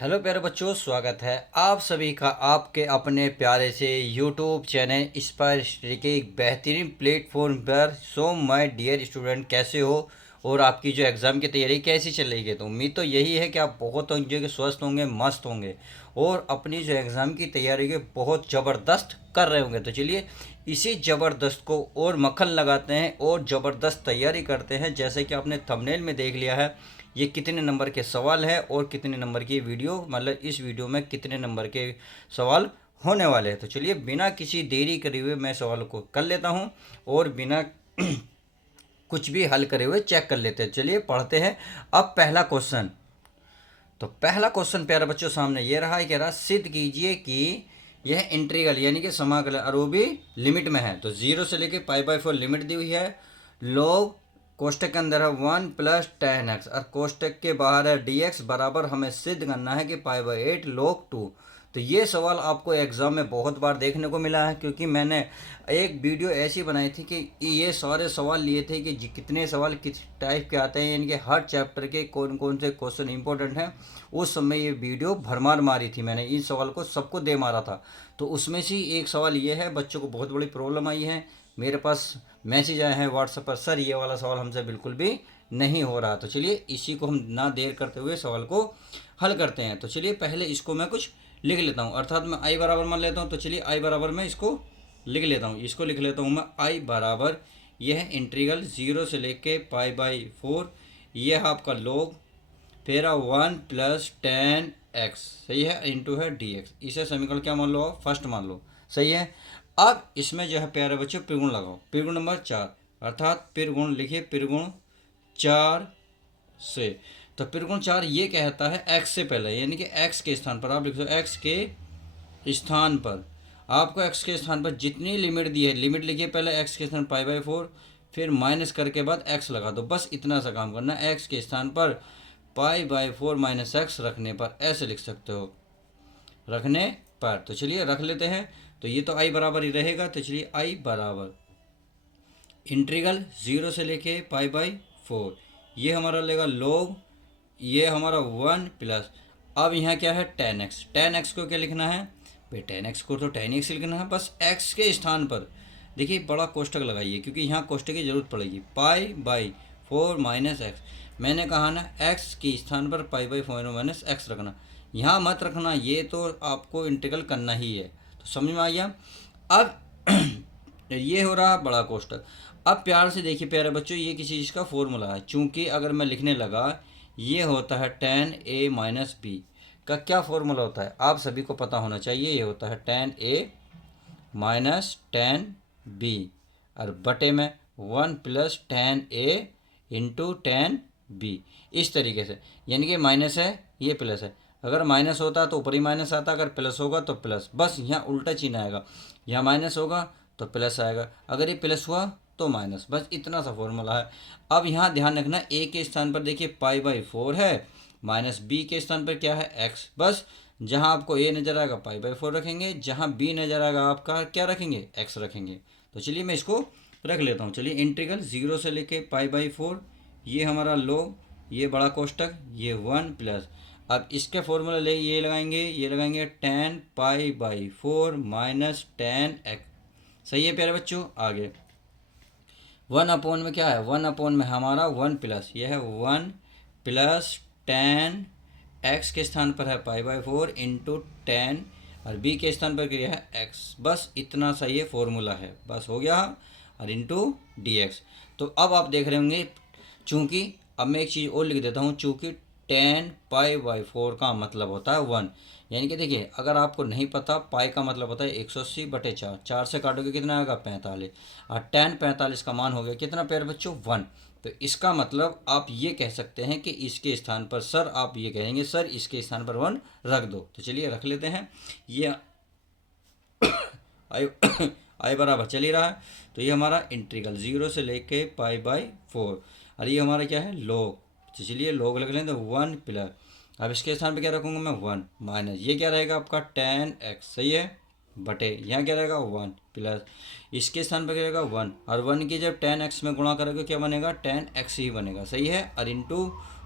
Hello प्यारे बच्चों, स्वागत है आप सभी का आपके अपने प्यारे से यूट्यूब चैनल इंस्पायर स्टडी के एक बेहतरीन प्लेटफॉर्म पर। सो माय डियर स्टूडेंट, कैसे हो और आपकी जो एग्ज़ाम की तैयारी कैसी चल रही है। तो उम्मीद तो यही है कि आप बहुत होंगे, स्वस्थ होंगे, मस्त होंगे और अपनी जो एग्ज़ाम की तैयारी के बहुत ज़बरदस्त कर रहे होंगे। तो चलिए इसी ज़बरदस्त को और मक्खन लगाते हैं और ज़बरदस्त तैयारी करते हैं। जैसे कि आपने थंबनेल में देख लिया है, ये कितने नंबर के सवाल है और कितने नंबर की वीडियो, मतलब इस वीडियो में कितने नंबर के सवाल होने वाले हैं। तो चलिए बिना किसी देरी करे हुए मैं सवाल को कर लेता हूँ और बिना कुछ भी हल करे हुए चेक कर लेते हैं। चलिए पढ़ते हैं। अब पहला क्वेश्चन, तो पहला क्वेश्चन प्यारे बच्चों सामने ये रहा है, कह रहा सिद्ध कीजिए कि यह इंटीग्रल यानी कि समाकलन और वो भी लिमिट में है। तो 0 से लेके π/4 लिमिट दी हुई है। लोग कोष्टक के अंदर है 1 + 10x और कोष्टक के बाहर है dx बराबर हमें सिद्ध करना है कि π/8 log 2। तो ये सवाल आपको एग्ज़ाम में बहुत बार देखने को मिला है, क्योंकि मैंने एक वीडियो ऐसी बनाई थी कि ये सारे सवाल लिए थे कि कितने सवाल किस टाइप के आते हैं, यानी कि हर चैप्टर के कौन कौन से क्वेश्चन इंपॉर्टेंट हैं। उस समय ये वीडियो भरमार मारी थी, मैंने इस सवाल को सबको दे मारा था। तो उसमें से एक सवाल ये है, बच्चों को बहुत बड़ी प्रॉब्लम आई है, मेरे पास मैसेज आए हैं व्हाट्सएप पर, सर ये वाला सवाल हमसे बिल्कुल भी नहीं हो रहा। तो चलिए इसी को हम ना देर करते हुए सवाल को हल करते हैं। तो चलिए पहले इसको मैं कुछ लिख लेता हूँ, अर्थात मैं आई बराबर मान लेता हूँ। तो चलिए आई बराबर मैं इसको लिख लेता हूँ, इसको लिख लेता हूँ मैं आई बराबर, यह है इंटीग्रल 0 से लेके π/4, यह आपका लोग फिर 1 + 10x, सही है, इंटू है dx। इसे समीकरण क्या मान लो आप, फर्स्ट मान लो, सही है। अब इसमें जो है प्यारे बच्चों त्रिगुण लगाओ, त्रिगुण नंबर 4, अर्थात त्रिगुण लिखिए, त्रिगुण 4 से। तो त्रिगुण 4 ये कहता है x से पहले, यानी कि x के स्थान पर आप लिख दो, x के स्थान पर आपको x के स्थान पर जितनी लिमिट दी है, लिमिट लिखिए पहले x के स्थान π/4, फिर माइनस करके बाद x लगा दो, बस इतना सा काम करना। x के स्थान पर π/4 - x रखने पर ऐसे लिख सकते हो, रखने पर। तो चलिए रख लेते हैं। तो ये तो i बराबर ही रहेगा। तो चलिए i बराबर इंटीग्रल 0 से लेके π/4, ये हमारा लेगा लोग, ये हमारा 1 प्लस, अब यहाँ क्या है 10x, 10x को क्या लिखना है भाई, 10x को तो 10x लिखना है, बस x के स्थान पर देखिए बड़ा कोष्टक लगाइए, क्योंकि यहाँ कोष्टक की जरूरत पड़ेगी। π/4 - x, मैंने कहा ना x के स्थान पर π/4 - x रखना, यहाँ मत रखना, ये तो आपको इंटीग्रल करना ही है। तो समझ में आ गया। अब ये हो रहा बड़ा कोष्टक। अब प्यार से देखिए प्यारे बच्चों, ये किसी चीज़ का फॉर्मूला है, चूंकि अगर मैं लिखने लगा, ये होता है tan a - b का क्या फॉर्मूला होता है, आप सभी को पता होना चाहिए। ये होता है tan a - tan b और बटे में 1 + tan a into tan b, इस तरीके से। यानी कि माइनस है, ये प्लस है, अगर माइनस होता तो ऊपर ही माइनस आता, अगर प्लस होगा तो प्लस, बस यहाँ उल्टा चिन्ह आएगा, यहाँ माइनस होगा तो प्लस आएगा, अगर ये प्लस हुआ तो माइनस, बस इतना सा फॉर्मूला है। अब यहाँ ध्यान रखना, a के स्थान पर देखिए π/4 है, माइनस b के स्थान पर क्या है x, बस जहाँ आपको a नज़र आएगा π/4 रखेंगे, जहाँ b नज़र आएगा आपका क्या रखेंगे, x रखेंगे। तो चलिए मैं इसको रख लेता हूँ। चलिए इंटीग्रल 0 से लेके π/4, ये हमारा लोग, ये बड़ा कोष्टक, ये 1 प्लस, अब इसके फॉर्मूला ले ये लगाएंगे, ये लगाएंगे tan π/4 - tan x, सही है प्यारे बच्चों। आगे 1/, में क्या है, 1/, में हमारा 1 प्लस, यह है 1 + tan x के स्थान पर है π/4 इंटू tan, और b के स्थान पर क्या है x, बस इतना सा ये फॉर्मूला है, बस हो गया, और इंटू dx। तो अब आप देख रहे होंगे, चूँकि अब मैं एक चीज़ और लिख देता हूँ, चूँकि tan π/4 का मतलब होता है 1, यानी कि देखिए अगर आपको नहीं पता, पाई का मतलब होता है 180/4, 4 से काटोगे कितना आएगा 45, और tan 45 का मान हो गया कितना प्यारे बच्चों 1। तो इसका मतलब आप ये कह सकते हैं कि इसके स्थान पर, सर आप ये कहेंगे सर इसके स्थान पर 1 रख दो। तो चलिए रख लेते हैं, ये आई आई बराबर चल ही रहा है। तो ये हमारा इंटीग्रल 0 से लेके π/4, और ये हमारा क्या है लोग। तो चलिए लोग लग लें, तो 1 प्लस, अब इसके स्थान पे क्या रखूँगा मैं 1 माइनस, ये क्या रहेगा आपका tan x, सही है, बटे यहाँ क्या रहेगा 1 प्लस, इसके स्थान पर क्या रहेगा 1, और 1 की जब tan x में गुणा करोगे क्या बनेगा tan x ही बनेगा, सही है, और इंटू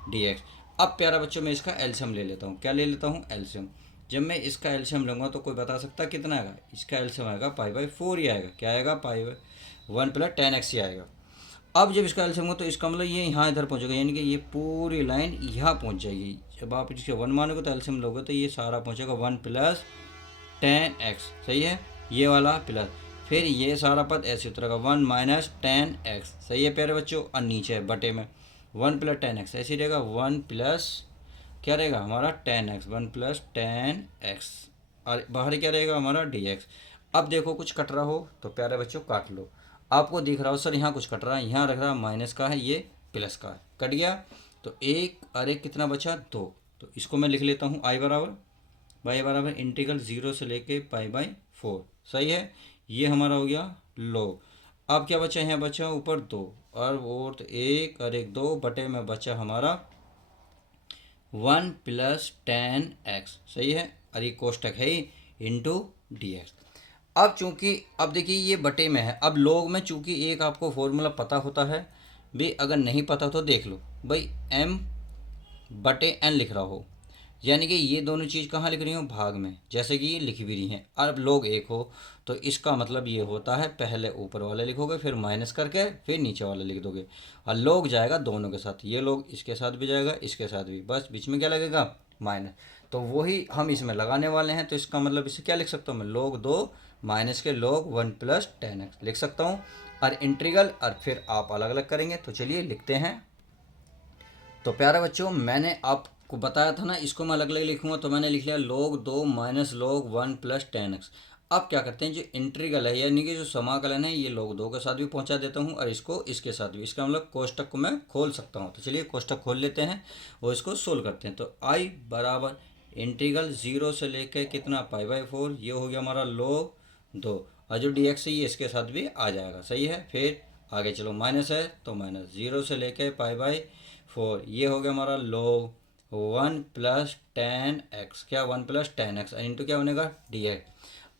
dx। अब प्यारा बच्चों मैं इसका एलसीएम ले लेता हूँ। क्या ले लेता हूँ? एलसीएम। जब मैं इसका एलसीएम लूँगा तो कोई बता सकता कितना आएगा? इसका एलसीएम आएगा पाई/4 ही आएगा। क्या आएगा? पाई/1 + 10x ही आएगा। अब जब इसका एलसीएम हो तो इसका मतलब ये यहाँ इधर पहुँचेगा, यानी कि ये पूरी लाइन यहाँ पहुँच जाएगी। जब आप इसके 1 मानोगे तो एलसीएम लोगे तो ये सारा पहुँचेगा 1 + 10x। सही है, ये वाला प्लस, फिर ये सारा पद ऐसे उतरेगा 1 - 10x। सही है प्यारे बच्चों। और नीचे है बटे में 1 + 10x ऐसे ही रहेगा, 1 प्लस क्या रहेगा हमारा 10x, 1 + 10x, और बाहर क्या रहेगा हमारा dx। अब देखो कुछ कट रहा हो तो प्यारे बच्चों काट लो। आपको दिख रहा हो सर यहाँ कुछ कट रहा है, यहाँ रख रहा माइनस का है, ये प्लस का है, कट गया। तो एक और एक कितना बचा? 2। तो इसको मैं लिख लेता हूँ y बराबर इंटीग्रल 0 से लेके पाई/4। सही है, ये हमारा हो गया लो। अब क्या बचा? यहाँ बचा ऊपर 2 और तो 1 और 1 2 बटे में बचा हमारा 1 + 10x। सही है, और ये कोष्टक है ही इंटू dx। अब चूंकि अब देखिए ये बटे में है, अब लोग में चूंकि एक आपको फॉर्मूला पता होता है भी, अगर नहीं पता तो देख लो भाई, m/n लिख रहा हो, यानी कि ये दोनों चीज़ कहाँ लिख रही हो? भाग में, जैसे कि ये लिख भी रही हैं। अब लोग एक हो तो इसका मतलब ये होता है पहले ऊपर वाले लिखोगे, फिर माइनस करके फिर नीचे वाले लिख दोगे, और लोग जाएगा दोनों के साथ, ये लोग इसके साथ भी जाएगा, इसके साथ भी, बस बीच में क्या लगेगा? माइनस। तो वही हम इसमें लगाने वाले हैं। तो इसका मतलब इसे क्या लिख सकता हूँ मैं? log 2 माइनस के log 1 + 10x लिख सकता हूँ। और इंटीग्रल और फिर आप अलग अलग करेंगे। तो चलिए लिखते हैं। तो प्यारे बच्चों मैंने आपको बताया था ना, इसको मैं अलग अलग लिखूंगा, तो मैंने लिख लिया log 2 माइनस log 1 + 10x। अब क्या करते हैं, जो इंटीग्रल है यानी कि जो समाकलन है, ये log 2 के साथ भी पहुंचा देता हूं और इसको इसके साथ भी। इसका मतलब कोष्टक को मैं खोल सकता हूं। तो चलिए कोष्टक खोल लेते हैं और इसको सोल्व करते हैं। तो i बराबर इंटीग्रल 0 से लेकर कितना पाई/4, ये हो गया हमारा log 2, और जो dx है ये इसके साथ भी आ जाएगा। सही है, फिर आगे चलो, माइनस है तो माइनस, 0 से लेकर पाई/4, ये हो गया हमारा log 1 + 10x, क्या 1 + 10x इंटू क्या बनेगा? dx।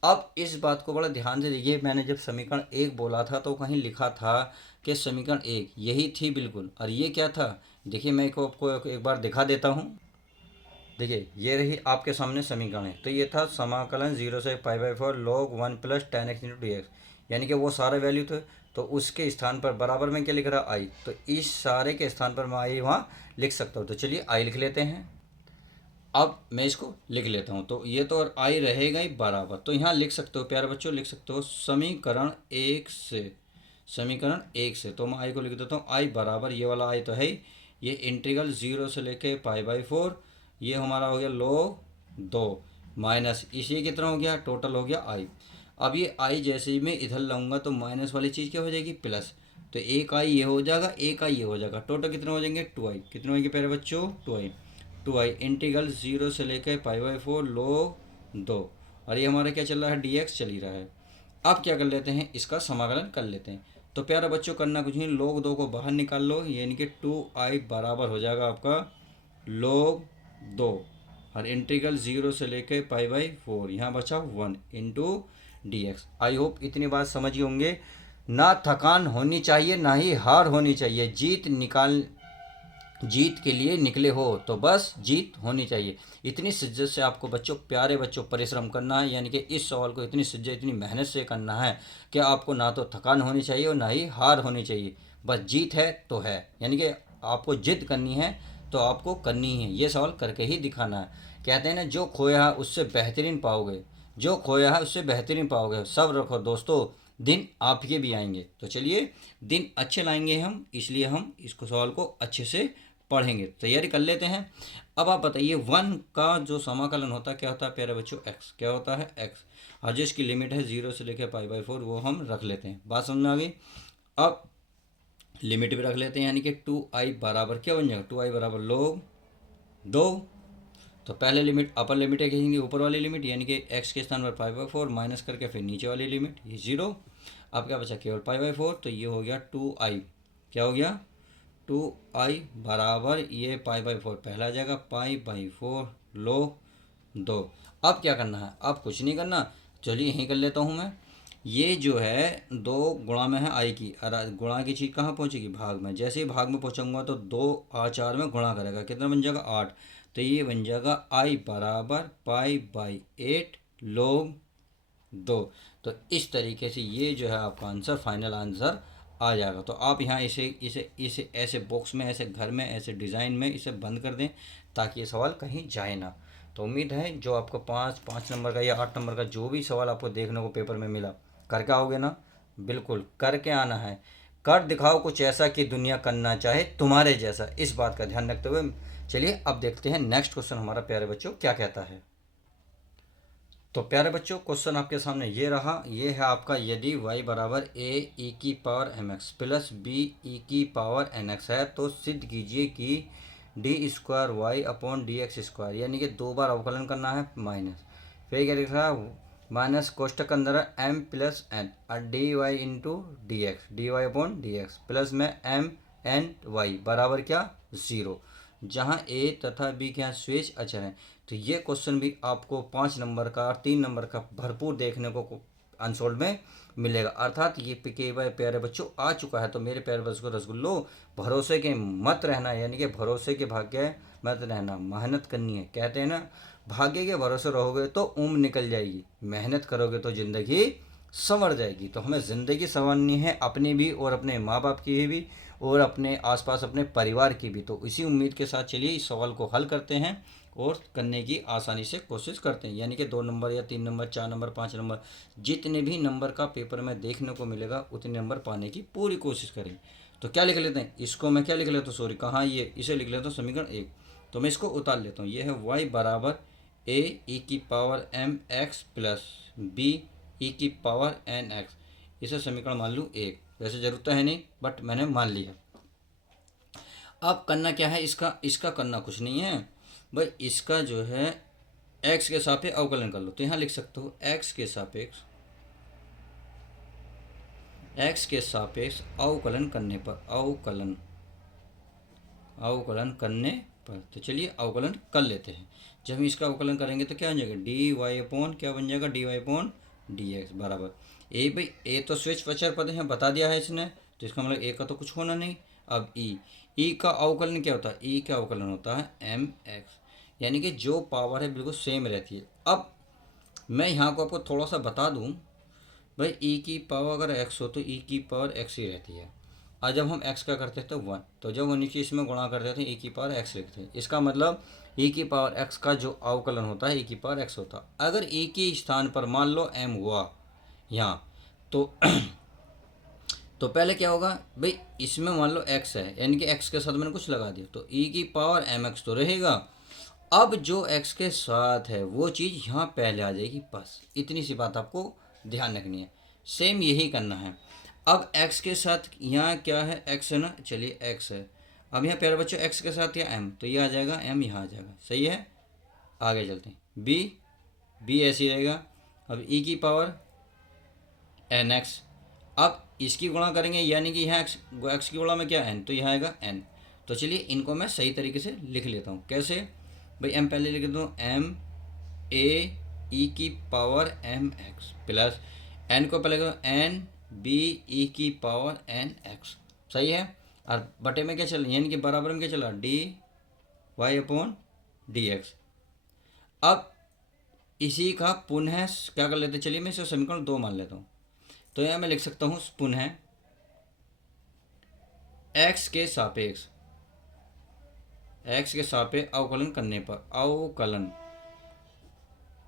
अब इस बात को बड़ा ध्यान से देखिए, मैंने जब समीकरण 1 बोला था तो कहीं लिखा था कि समीकरण 1 यही थी बिल्कुल, और ये क्या था? देखिए मैं को आपको एक बार दिखा देता हूँ। देखिए ये रही आपके सामने समीकरण है, तो ये था समाकलन 0 से पाई/4 log 1 + 10x इंटू dx, यानी कि वो सारे वैल्यू थे। तो उसके स्थान पर बराबर में क्या लिख रहा? आई। तो इस सारे के स्थान पर मैं आई वहाँ लिख सकता हूँ। तो चलिए आई लिख लेते हैं। अब मैं इसको लिख लेता हूँ, तो ये तो और आई रहेगा ही बराबर। तो यहाँ लिख सकते हो प्यारे बच्चों, लिख सकते हो समीकरण 1 से, समीकरण 1 से। तो मैं आई को लिख देता हूँ, आई बराबर, ये वाला आई तो है ही, ये इंटीग्रल 0 से लेके पाई/4, ये हमारा हो गया log 2 माइनस इसी कितना हो गया? टोटल हो गया आई। अब ये आई जैसे ही मैं इधर लाऊंगा तो माइनस वाली चीज़ क्या हो जाएगी? प्लस। तो एक आई ये हो जाएगा, एक आई ये हो जाएगा, टोटल कितने हो जाएंगे? 2i। कितने होंगे प्यारे बच्चों? 2i इंटीग्रल 0 से लेकर पाई/4 log 2, और ये हमारा क्या चल रहा है? dx चल ही रहा है। अब क्या कर लेते हैं, इसका समाकलन कर लेते हैं। तो प्यारा बच्चों करना कुछ नहीं, log 2 को बाहर निकाल लो, यानी कि 2i बराबर हो जाएगा आपका log 2, और इंटीग्रल 0 से लेकर पाई/4, यहाँ बचा 1 इंटू dx। आई होप इतनी बात समझ गए होंगे। ना थकान होनी चाहिए, ना ही हार होनी चाहिए। जीत के लिए निकले हो तो बस जीत होनी चाहिए। इतनी शिद्दत से आपको बच्चों, प्यारे बच्चों, परिश्रम करना है, यानी कि इस सवाल को इतनी शिद्दत, इतनी मेहनत से करना है कि आपको ना तो थकान होनी चाहिए और ना ही हार होनी चाहिए। बस जीत है तो है, यानी कि आपको जिद करनी है तो आपको करनी है, ये सवाल करके ही दिखाना है। कहते हैं ना, जो खोया है उससे बेहतरीन पाओगे, जो खोया है उससे बेहतरीन पाओगे। सब रखो दोस्तों, दिन आपके भी आएंगे। तो चलिए दिन अच्छे लाएंगे हम, इसलिए हम इसको सवाल को अच्छे से पढ़ेंगे। तैयारी कर लेते हैं। अब आप बताइए, 1 का जो समाकलन होता है क्या होता है प्यारे बच्चों? x। क्या होता है? x। और जो इसकी लिमिट है 0 से लेकर पाई/4, वो हम रख लेते हैं। बात समझ में आ गई? अब लिमिट भी रख लेते हैं, यानी कि 2i बराबर क्या बन जाएगा? 2i बराबर log 2। तो पहले लिमिट अपर लिमिट है कहेंगे, ऊपर वाली लिमिट, यानी कि x के स्थान पर पाई/4 माइनस करके फिर नीचे वाली लिमिट, ये 0। अब क्या बचा? केवल पाई/4, तो ये हो गया 2i। क्या हो गया? 2i बराबर, ये पाई/4 पहला आ जाएगा, पाई/4 log 2। अब क्या करना है? अब कुछ नहीं करना, चलिए यहीं कर लेता हूँ मैं। ये जो है दो गुणा में है आई की, और गुणा की चीज़ कहाँ पहुँचेगी, भाग में। जैसे ही भाग में पहुँचूंगा तो दो और चार में गुणा करेगा, कितना बन जाएगा 8। तो ये बन जाएगा आई बराबर पाई बाई 8 log 2। तो इस तरीके से ये जो है आपका आंसर, फाइनल आंसर आ जाएगा। तो आप यहाँ इसे इसे इसे ऐसे बॉक्स में, ऐसे घर में, ऐसे डिज़ाइन में इसे बंद कर दें ताकि ये सवाल कहीं जाए ना। तो उम्मीद है जो आपको पाँच पाँच नंबर का या 8 नंबर का जो भी सवाल आपको देखने को पेपर में मिला, करके आओगे ना, बिल्कुल करके आना है। कर दिखाओ कुछ ऐसा कि दुनिया करना चाहे तुम्हारे जैसा, इस बात का ध्यान रखते हुए चलिए अब देखते हैं नेक्स्ट क्वेश्चन हमारा प्यारे बच्चों क्या कहता है। तो प्यारे बच्चों क्वेश्चन आपके सामने ये रहा, ये है आपका, यदि y बराबर a e की power M x plus B E की पावर एन एक्स है तो सिद्ध कीजिए कि D square Y upon D x square, यानी कि दो बार अवकलन करना है माइनस, फिर क्या लिख रहा है माइनस कोष्टक के अंदर है एम प्लस एन और D Y into D Y upon D x plus में एम एन वाई बराबर क्या 0, जहाँ ए तथा बी के यहाँ स्वेच अचर हैं। तो ये क्वेश्चन भी आपको 5 नंबर का और 3 नंबर का भरपूर देखने को अनसोल्ड में मिलेगा, अर्थात ये के वाई प्यारे बच्चों आ चुका है। तो मेरे प्यारे बच्चों को रसगुल्लो भरोसे के मत रहना, यानी कि भरोसे के भाग्य मत रहना, मेहनत करनी है। कहते हैं ना, भाग्य के भरोसे रहोगे तो उम्र निकल जाएगी, मेहनत करोगे तो ज़िंदगी संवर जाएगी। तो हमें ज़िंदगी संवरनी है, अपनी भी और अपने माँ बाप की भी और अपने आसपास अपने परिवार की भी। तो इसी उम्मीद के साथ चलिए इस सवाल को हल करते हैं और करने की आसानी से कोशिश करते हैं, यानी कि 2 नंबर या 3 नंबर 4 नंबर 5 नंबर जितने भी नंबर का पेपर में देखने को मिलेगा उतने नंबर पाने की पूरी कोशिश करें। तो क्या लिख लेते हैं, इसको मैं क्या लिख लेता हूँ, सॉरी कहाँ, ये इसे लिख लेता हूँ समीकरण 1। तो मैं इसको उतार लेता हूँ, ये है y बराबर a e की power m x plus b e की पावर n x, इसे समीकरण मान लूँ 1। वैसे ज़रूरत तो है नहीं बट मैंने मान लिया। अब करना क्या है, इसका करना कुछ नहीं है भाई, इसका जो है x के सापेक्ष अवकलन कर लो। तो यहाँ लिख सकते हो x के सापेक्ष अवकलन करने पर, अवकलन करने पर। तो चलिए अवकलन कर लेते हैं। जब हम इसका अवकलन करेंगे तो क्या बन जाएगा, डी वाई अपॉन क्या बन जाएगा, D Y upon D X बराबर ए। भाई ए तो स्विच वचर पद है, बता दिया है इसने, तो इसका मतलब ए का तो कुछ होना नहीं। अब ई का अवकलन क्या होता है, ई का अवकलन होता है एम एक्स, यानी कि जो पावर है बिल्कुल सेम रहती है। अब मैं यहाँ को आपको थोड़ा सा बता दूँ भाई, ई की पावर अगर एक्स हो तो ई की पावर एक्स ही रहती है, और जब हम एक्स का करते हैं तो 1, तो जब वो नीचे इसमें गुणा करते थे ई की पावर एक्स लिखते हैं। इसका मतलब ई की पावर एक्स का जो अवकलन होता है ई की पावर एक्स होता है। अगर ई के स्थान पर मान लो एम हुआ यहाँ, तो तो पहले क्या होगा भाई, इसमें मान लो एक्स है, यानी कि एक्स के साथ मैंने कुछ लगा दिया, तो ई की पावर एम एक्स तो रहेगा। अब जो एक्स के साथ है वो चीज़ यहाँ पहले आ जाएगी, बस इतनी सी बात आपको ध्यान रखनी है। सेम यही करना है। अब x के साथ यहाँ क्या है, x है ना, चलिए x है। अब यहाँ प्यारे बच्चों x के साथ या m, तो ये आ जाएगा m, यहाँ आ जाएगा, सही है। आगे चलते हैं, b ऐसी रहेगा। अब e की पावर एन एक्स, अब इसकी गुणा करेंगे, यानी कि यहाँ x की गुणा में क्या n, तो यहाँ आएगा n। तो चलिए इनको मैं सही तरीके से लिख लेता हूँ। कैसे भाई, m पहले लिख देता हूँ, m a e की power m x plus n को पहले n b e की पावर n x, सही है। और बटे में क्या चला, यानी कि बराबर में क्या चला, D Y upon D X. अब इसी का पुनः क्या कर लेते, चलिए मैं इसे समीकरण 2 मान लेता हूँ। तो यहाँ मैं लिख सकता हूँ पुनः x के सापेक्ष अवकलन करने पर, अवकलन।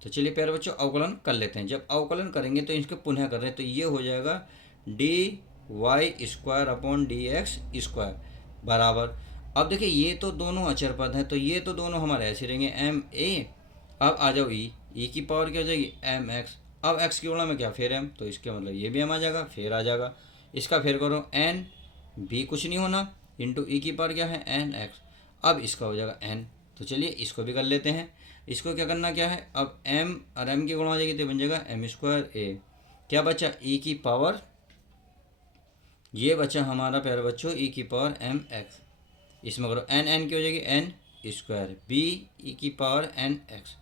तो चलिए प्यारे बच्चों अवकलन कर लेते हैं। जब अवकलन करेंगे तो इसके पुनः कर रहे हैं, तो ये हो जाएगा D y square upon D x square बराबर। अब देखिए ये तो दोनों अचर पद हैं, तो ये तो दोनों हमारे ऐसे रहेंगे एम ए। अब आ जाओ ई की पावर क्या हो जाएगी एम एक्स। अब एक्स की गुणा में क्या, फिर एम, तो इसके मतलब ये भी एम आ जाएगा, फिर आ जाएगा। इसका फिर करो एन भी कुछ नहीं होना इंटू ई की पावर क्या है एन एक्स। अब इसका हो जाएगा एन। तो चलिए इसको भी कर लेते हैं। इसको क्या करना क्या है, अब m और m की गुणा हो जाएगी तो बन जाएगा एम स्क्वायर ए। क्या बचा, e की पावर, ये बचा हमारा प्यारे बच्चों e की पावर एम एक्स। इसमें करो n की हो जाएगी n स्क्वायर b e की पावर n x,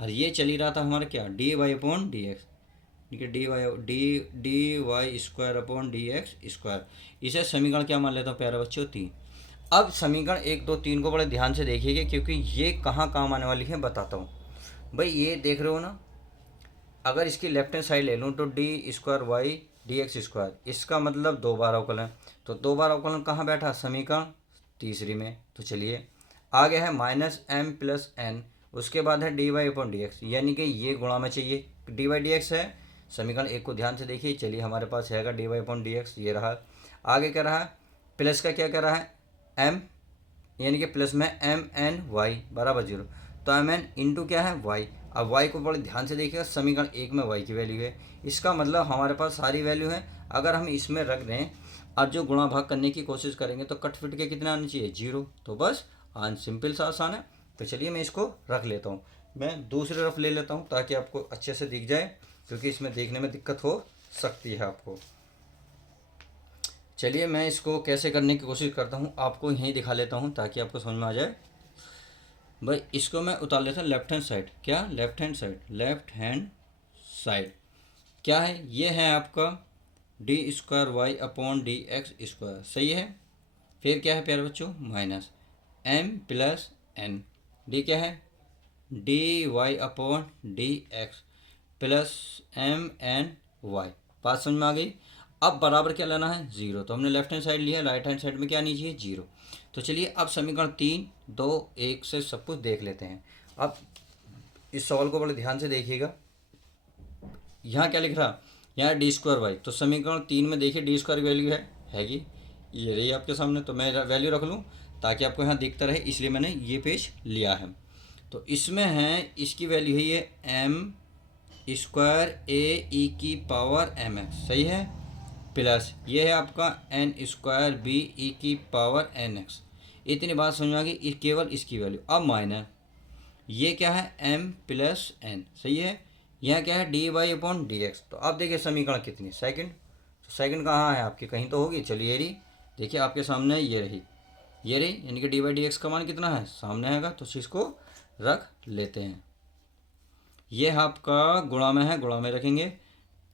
और ये चली रहा था हमारा क्या, d Y upon D x. ठीक है, d Y upon D x square. इसे समीकरण क्या मान लेता हूँ प्यारे बच्चों, 3। अब समीकरण 1 2 3 को बड़े ध्यान से देखिएगा, क्योंकि ये कहाँ काम आने वाली है बताता हूँ। भाई ये देख रहे हो ना, अगर इसकी लेफ्ट हैंड साइड ले लूँ तो d square y d x square, इसका मतलब 2 बार अवकलन। तो 2 बार अवकलन कहाँ बैठा, समीकरण तीसरी में। तो चलिए आगे है माइनस एम प्लस एन, उसके बाद है d Y upon D x, यानी कि ये गुणा में चाहिए, डी वाई डी एक्स है। समीकरण 1 को ध्यान से देखिए, चलिए हमारे पास है d Y upon D x, ये रहा। आगे क्या रहा है, प्लस का क्या कर रहा है, एम, यानी कि प्लस में एम एन वाई बराबर 0। तो एम एन इंटू क्या है, वाई। अब वाई को बड़े ध्यान से देखिएगा, समीकरण 1 में वाई की वैल्यू है, इसका मतलब हमारे पास सारी वैल्यू है। अगर हम इसमें रख दें और जो गुणा भाग करने की कोशिश करेंगे तो कट फिट के कितना आना चाहिए, 0। तो बस सिंपल सा आसान है। तो चलिए मैं इसको रख लेता हूँ, मैं दूसरी तरफ ले लेता हूँ ताकि आपको अच्छे से दिख जाए, क्योंकि इसमें देखने में दिक्कत हो सकती है आपको। चलिए मैं इसको कैसे करने की कोशिश करता हूँ, आपको यहीं दिखा लेता हूँ ताकि आपको समझ में आ जाए। भाई इसको मैं उतार लेता हूँ लेफ्ट हैंड साइड, क्या left hand side, left hand side क्या है, ये है आपका d square Y upon D x square, सही है। फिर क्या है प्यारे बच्चों, minus m plus n, d क्या है, d Y upon D x plus m N y. बात समझ में आ गई। अब बराबर क्या लेना है, 0। तो हमने लेफ्ट हैंड साइड लिया, राइट हैंड साइड में क्या आनी चाहिए, 0। तो चलिए अब समीकरण 3 2 1 से सब कुछ देख लेते हैं। अब इस सवाल को बड़े ध्यान से देखिएगा, यहाँ क्या लिख रहा, यहाँ डी स्क्वायर वाई, तो समीकरण 3 में देखिए डी स्क्वायर की वैल्यू हैगी, ये रही आपके सामने। तो मैं वैल्यू रख लूँ ताकि आपको यहाँ दिखता रहे, इसलिए मैंने ये पेज लिया है। तो इसमें है, इसकी वैल्यू है ये एम स्क्वायर ए ई की पावर एम एक्स, सही है, प्लस ये है आपका एन स्क्वायर बी ई की पावर एन एक्स। इतनी बात समझ में आ गई, केवल इसकी वैल्यू। अब माइनस ये क्या है, एम प्लस एन, सही है। यह क्या है, d Y upon D x. तो अब देखिए समीकरण कितनी, सेकंड। तो सेकंड कहाँ है आपकी, कहीं तो होगी, चलिए ये रही, देखिए आपके सामने ये रही, ये रही, यानी कि डी वाई डी एक्स का मान कितना है, सामने आएगा। तो इसको रख लेते हैं, ये आपका गुणा में है, गुणा में रखेंगे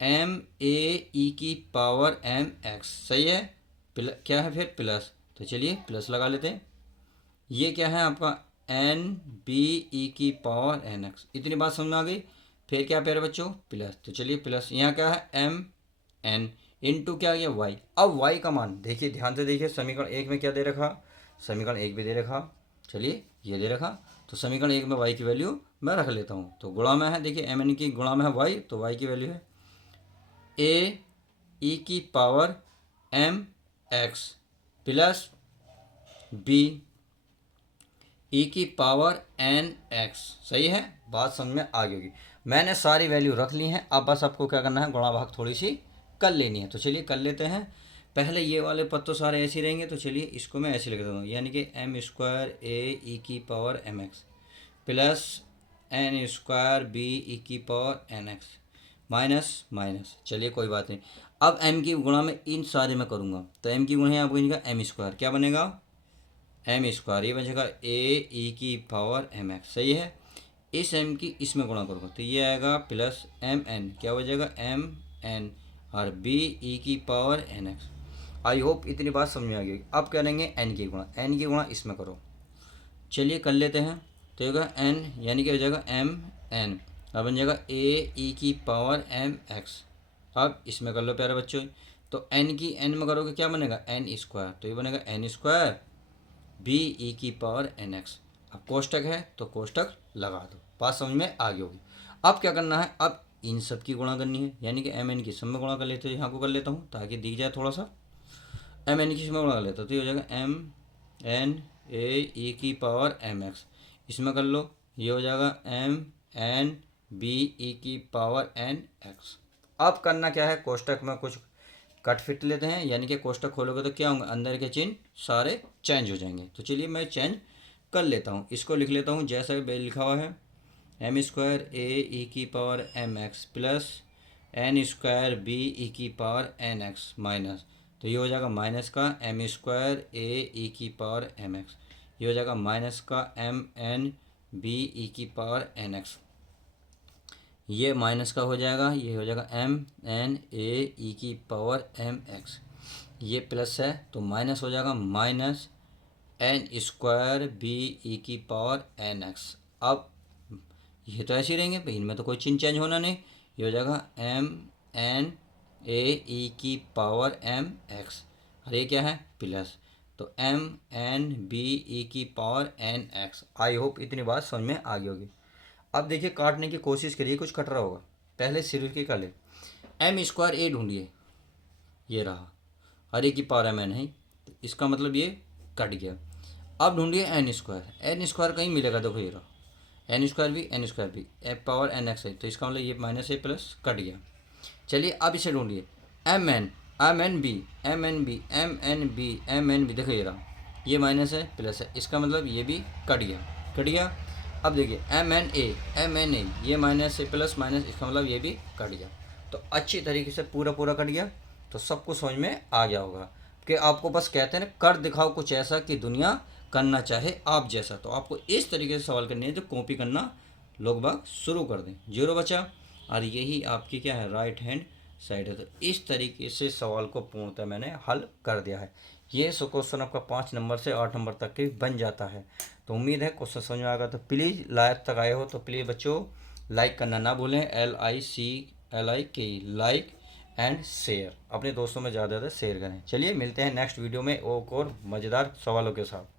एम ए ई की पावर एम एक्स, सही है। क्या है फिर, प्लस, तो चलिए प्लस लगा लेते हैं। ये क्या है आपका एन बी ई की पावर एन एक्स, इतनी बात समझ में आ गई। फिर क्या प्यारे बच्चों, प्लस, तो चलिए प्लस, यहाँ क्या है एम एन इंटू क्या गया वाई। अब वाई का मान देखिए, ध्यान से देखिए, समीकरण 1 में क्या दे रखा, समीकरण 1 भी दे रखा, चलिए ये दे रखा। तो समीकरण 1 में वाई की वैल्यू मैं रख लेता हूँ। तो गुणा में है, देखिए एम एन की गुणा में है वाई, तो वाई की वैल्यू है ए ई की power M x plus B E की पावर एन एक्स, सही है। बात समझ में आ गई होगी। मैंने सारी वैल्यू रख ली हैं, अब बस आपको क्या करना है, गुणा भाग थोड़ी सी कर लेनी है। तो चलिए कर लेते हैं। पहले ये वाले पद तो सारे ऐसे ही रहेंगे, तो चलिए इसको मैं ऐसे लिख देता हूँ, यानी कि एम स्क्वायर ए ई की power M x plus n square b ई की power N x minus minus, चलिए कोई बात नहीं। अब एम की गुणा में इन सारे में करूँगा, तो एम की गुणा आपको बनेगा एम स्क्वायर, क्या बनेगा, एम स्क्वायर, ये बचेगा ए ई की पावर एम एक्स, सही है। इस एम की इसमें गुणा करूँगा तो ये आएगा प्लस एम एन, क्या बचेगा एम एन और बी ई की power N x. I hope इतनी बात समझ में आ गई। अब करेंगे एन की गुणा, एन की गुणा इसमें करो, चलिए कर लेते हैं। तो होगा एन, यानी कि हो जाएगा एम एन, अब बन जाएगा ए ई की पावर एम एक्स। अब इसमें कर लो प्यारे बच्चों, तो एन की एन में करोगे क्या बनेगा एन स्क्वायर, तो ये बनेगा एन स्क्वायर बी ई की पावर एन एक्स। अब कोष्टक है तो कोष्टक लगा दो, बात समझ में आ गई होगी। अब क्या करना है, अब इन सब की गुणा करनी है, यानी कि एम एन की सब में गुणा कर लेते हैं, यहाँ को कर लेता हूँ ताकि दिख जाए थोड़ा सा। एम एन की सब में गुणा कर लेता हूँ, तो ये हो जाएगा एम एन ए ई की पावर एम एक्स, इसमें कर लो, ये हो जाएगा एम एन बी ई की पावर एन एक्स। अब करना क्या है, कोष्टक में कुछ कट फिट लेते हैं, यानी कि कोष्टक खोलोगे तो क्या होंगे, अंदर के चिन्ह सारे चेंज हो जाएंगे। तो चलिए मैं चेंज कर लेता हूँ, इसको लिख लेता हूँ जैसा लिखा हुआ है, एम स्क्वायर ए ई की power M x plus n square b ई की पावर एन एक्स माइनस, तो ये हो जाएगा माइनस का एम स्क्वायर ए ई की पावर एम एक्स, ये हो जाएगा माइनस का एम एन बी ई की पावर एन एक्स। ये माइनस का हो जाएगा, ये हो जाएगा एम एन ए ई की पावर एम एक्स। ये प्लस है तो माइनस हो जाएगा माइनस एन स्क्वायर बी ई की पावर एन एक्स। अब ये तो ऐसे ही रहेंगे भाई, इनमें तो कोई चिन्ह चेंज होना नहीं। ये हो जाएगा एम एन ए ई की पावर एम एक्स, और ये क्या है प्लस, तो एम एन बी ई की power N x. I hope इतनी बात समझ में आ गई होगी। अब देखिए काटने की कोशिश करिए, कुछ कट रहा होगा। पहले सिर की कर ले, एम स्क्वायर ए ढूंढिए, ये रहा, और ए की पावर एम एन है, तो इसका मतलब ये कट गया। अब ढूंढिए एन स्क्वायर, एन स्क्वायर कहीं मिलेगा, देखो ये रहा, एन स्क्वायर भी एन स्क्वायर भी ए पावर एन एक्स है, तो इसका मतलब ये माइनस ए प्लस कट गया। चलिए अब इसे ढूंढिए, m n m n b m n b m n b m n b, देखो ये रहा, ये माइनस है प्लस है, इसका मतलब ये भी कट गया, कट गया। अब देखिए एम एन ए, ये माइनस से प्लस माइनस, इसका मतलब ये भी कट गया। तो अच्छी तरीके से पूरा पूरा कट गया, तो सब कुछ समझ में आ गया होगा कि आपको बस कहते हैं ना, कर दिखाओ कुछ ऐसा कि दुनिया करना चाहे आप जैसा। तो आपको इस तरीके से सवाल करनी है जो कॉपी करना लोग बाग शुरू कर दें। जीरो बचा, और यही आपकी क्या है राइट हैंड साइड है। तो इस तरीके से सवाल को पूर्णतः मैंने हल कर दिया है। ये सो क्वेश्चन आपका 5 नंबर से 8 नंबर तक के बन जाता है। तो उम्मीद है क्वेश्चन समझ में आएगा। तो प्लीज़ लाइव तक आए हो तो प्लीज़ बच्चों लाइक करना ना भूलें, LIC लाइक एंड शेयर, अपने दोस्तों में ज़्यादा से ज़्यादा शेयर करें। चलिए मिलते हैं नेक्स्ट वीडियो में एक और मज़ेदार सवालों के साथ।